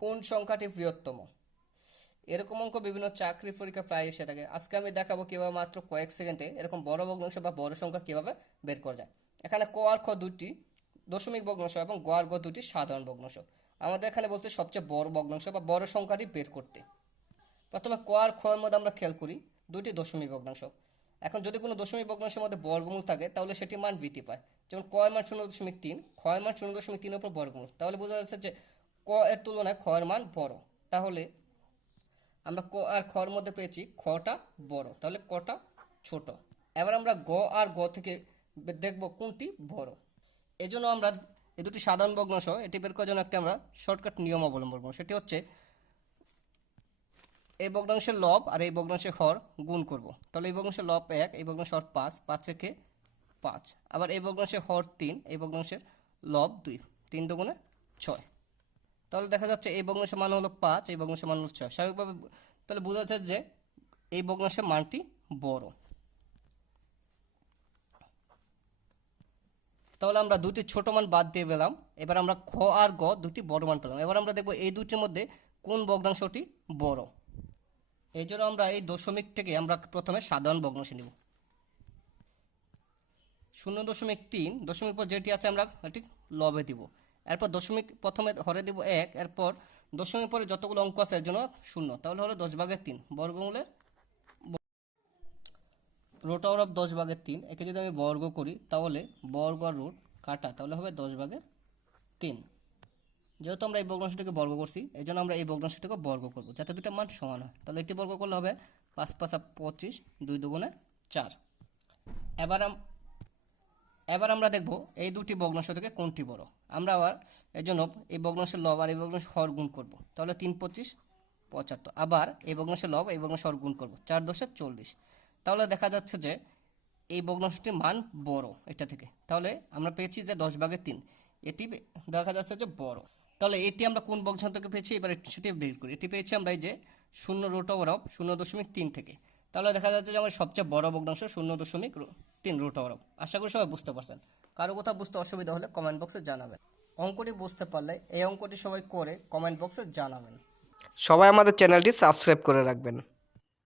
কোন সংখ্যাটি বৃহত্তম? এরকম অঙ্ক বিভিন্ন চাকরি পরীক্ষা প্রায় এসে থাকে। আজকে আমি দেখাবো কিভাবে মাত্র কয়েক সেকেন্ডে এরকম বড় ভগ্নাংশ বা বড় সংখ্যা কিভাবে বের করা যায়। এখানে ক আর খ দুটি দশমিক ভগ্নাংশ এবং গ আর গ দুটি সাধারণ ভগ্নাংশ। আমাদের এখানে বলছে সবচেয়ে বড় ভগ্নাংশ বা বড় সংখ্যাটি বের করতে। প্রথমে ক আর খ এর মধ্যে আমরা খেয়াল করি দুটি দশমিক ভগ্নাংশ। এখন যদি কোনো দশমিক ভগ্নাংশের মধ্যে বর্গমূল থাকে তাহলে সেটি মান বৃদ্ধি পায়। যেমন ক এর মান 0.3, খ এর মান 0.3 এর উপর বর্গমূল, তাহলে বোঝা যাচ্ছে যে ক এর তুলনায় খ এর মান বড়। তাহলে আমরা ক আর খ এর মধ্যে পেয়েছি খটা বড়, তাহলে কটা ছোট। এবার আমরা গ আর গ থেকে দেখব কোনটি বড়। এজন্য আমরা এই দুটি সাধারণ ভগ্নাংশ এটি বের করার জন্য একটা আমরা শর্টকাট নিয়ম অবলম্বন করব। সেটি হচ্ছে এই ভগ্নাংশের লব আর এই ভগ্নাংশের হর গুণ করব। তাহলে এই ভগ্নাংশের লব 1, এই ভগ্নাংশের হর 5, 5 থেকে 5। আবার এই ভগ্নাংশের হর 3, এই ভগ্নাংশের লব 2, 3 দুগুণে 6। তাহলে দেখা যাচ্ছে এই ভগ্নাংশের মান হলো 5, এই ভগ্নাংশের মান হলো 6। স্বাভাবিকভাবে তাহলে বোঝা যাচ্ছে যে এই ভগ্নাংশের মানটি বড়। তাহলে আমরা দুটি ছোট মান বাদ দিয়ে পেলাম। এবার আমরা খ আর গ দুটি বড় মান পেলাম। এবার আমরা দেখব এই দুটির মধ্যে কোন ভগ্নাংশটি বড়। এই জন্য আমরা এই দশমিক থেকে আমরা প্রথমে সাধারণ ভগ্নাংশ নিব। 0.3 দশমিক পর যেটি আছে আমরা এটি লবে দিব। এরপর দশমিক প্রথমে হরে দিব 1, এরপর দশমিক পরে যতগুলো অঙ্ক আছে এর জন্য 0, তাহলে হলো 10/3 বর্গমূলের রুট ওভার অফ 10/3। একে যদি আমি বর্গ করি তাহলে বর্গ আর রুট কাটা, তাহলে হবে 10/3। যেহেতু আমরা এই ভগ্নাংশটিকে বর্গ করছি এই জন্য আমরা এই ভগ্নাংশটিকে বর্গ করব যাতে দুটো মান সমান হয়। তাহলে এটি বর্গ করলে হবে 5 5 25, 2 দুগুণে 4। এবার এবার আমরা দেখব এই দুটি ভগ্নাংশ থেকে কোনটি বড়। আমরা আবার এই জন্য এই ভগ্নাংশের লব আর এই ভগ্নাংশের হর গুণ করব। তাহলে 3 25 75। আবার এই ভগ্নাংশের লব এই ভগ্নাংশের হর গুণ করব, 4 10 40। তাহলে দেখা যাচ্ছে যে এই ভগ্নাংশটির মান বড় এটা থেকে। তাহলে আমরা পেয়েছি যে 10/3, এটি দেখা যাচ্ছে যে বড়। তাহলে এটি আমরা কোন ভগ্নাংশ থেকে পেয়েছি এবার সেটি বের করি। এটি পেয়েছি আমরা এই যে 0√0.3 থেকে। তাহলে দেখা যাচ্ছে যে আমার সবচেয়ে বড় ভগ্নাংশ 0.3 রুট ওভার অফ। আশা করি সবাই বুঝতে পারছেন। কারো কোথাও বুঝতে অসুবিধা হলে কমেন্ট বক্সে জানাবেন। অঙ্কটি বুঝতে পারলে এই অঙ্কটি সবাই করে কমেন্ট বক্সে জানাবেন। সবাই আমাদের চ্যানেলটি সাবস্ক্রাইব করে রাখবেন।